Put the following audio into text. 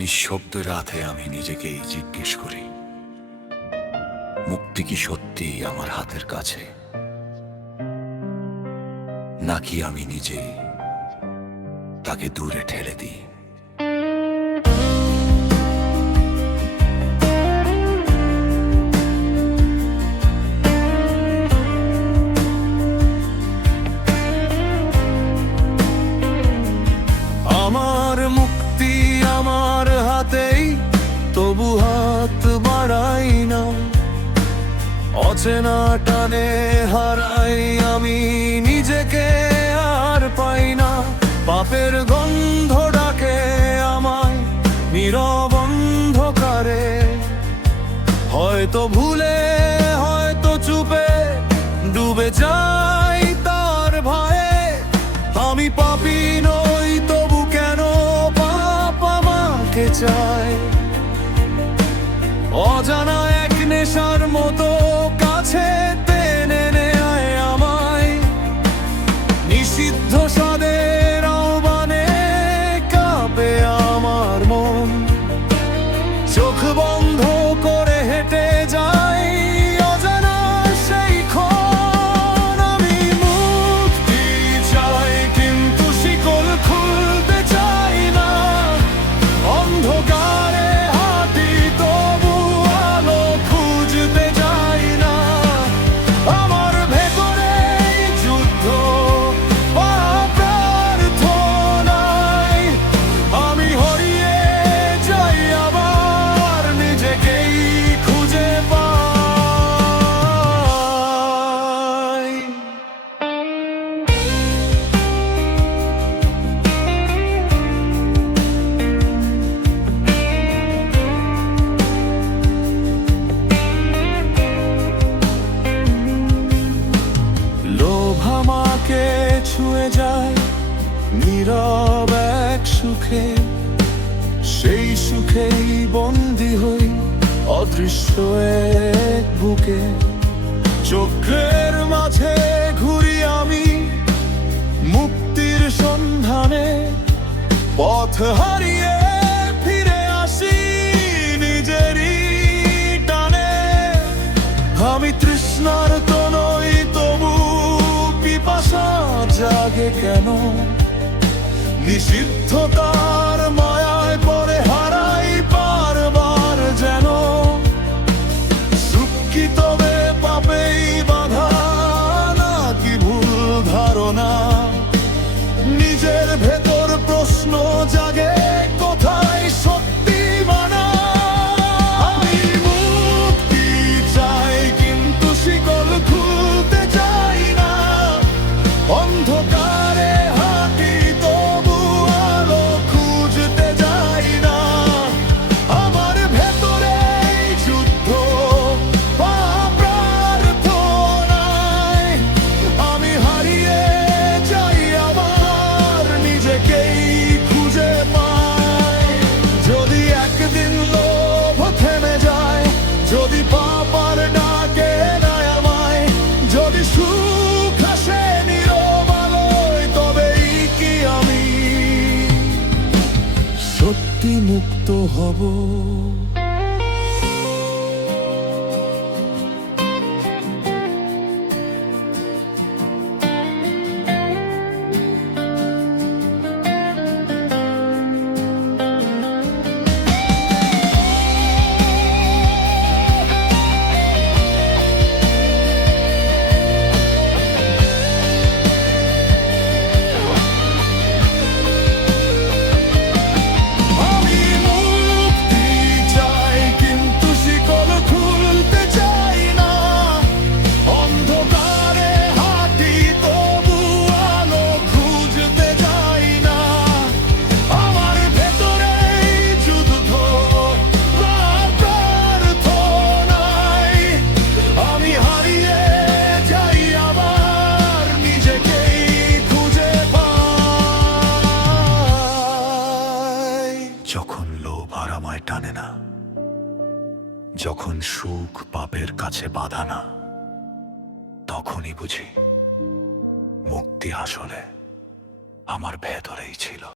নিঃশব্দ রাতে আমি নিজেকেই জিজ্ঞেস করি, মুক্তি কি সত্যি আমার হাতের কাছে, নাকি আমি নিজেই তাকে দূরে ঠেলে দিই? আমার মুক্তি আমার হাতেই, তবু হাত বাড়াই না। অচেনা টানে হারাই আমি নিজেকে, আর পাই না। পাপের গন্ধ ডাকে আমায় নীরব অন্ধকারে, হয়তো ভুলে হয়তো চুপে ডুবে যাই তার ভয়ে। আমি পাপী নই, তবু কেন পাপ আমাকে চায়? অজানা এক নেশার মতো কাছে টেনে নেয় আমায়, নিষিদ্ধ স্বাদের আহ্বানে কাঁপে আমার মন। চোখ বন্ধ করে হেঁটে যাই অজানা সেই ক্ষণ। আমি মুক্তি চাই, কিন্তু শিকল খুলতে চাই না। অন্ধকারে হাঁটি, তবু আলো খুঁজতে যাই না। আমার ভেতরে যুদ্ধ প্রার্থনায়, আমি হারিয়ে যাই আবার নিজেকেই খুঁজে পাই। লোভ আমাকে ছুঁয়ে যায় নীরব এক সুখে, সেই সুখেই বন্দী হই অদৃশ্য এক বুকে। চোখের মাঝে ঘুরি আমি মুক্তির সন্ধানে, পথ হারিয়ে ফিরে আসি নিজেরই টানে। আমি তৃষ্ণার তো নই, তবু পিপাসা জাগে কেন? নিষিদ্ধতার মায়ায় পড়ে হারাই বারবার যেন। সুখী তবে পাপেই বাধা, নাকি ভুল ধারণা? নিজের ভেতর প্রশ্ন জাগে, কোথায় সত্যি মানা? আমি মুক্তি চাই, কিন্তু শিকল খুলতে চাই না। অন্ধকারে হাঁটি, তবু আলো খুঁজতে যাই না। আমার ভেতরে যুদ্ধ প্রার্থনায়, আমি হারিয়ে যাই আবার নিজেকেই খুঁজে পাই। যদি একদিন লোভ থেমে যায়, যদি পাপার ডাকে নেয় আমায়, যদি সুখ আসে নীরব আলোয়, তবেই কি আমি সত্যি মুক্ত হব? আমি মুক্তি চাই, কিন্তু শিকল খুলতে চাই না। অন্ধকারে হাঁটি, তবু আলো খুঁজতে যাই না। আমার ভেতরে যুদ্ধ প্রার্থনায়, আমি হারিয়ে যাই আবার নিজেকেই খুঁজে পাই। যখন লোভ আর আমায় টানে না, যখন সুখ পাপের কাছে বাধা না, তখনই বুঝি মুক্তি আসলে আমার ভেতরেই ছিল।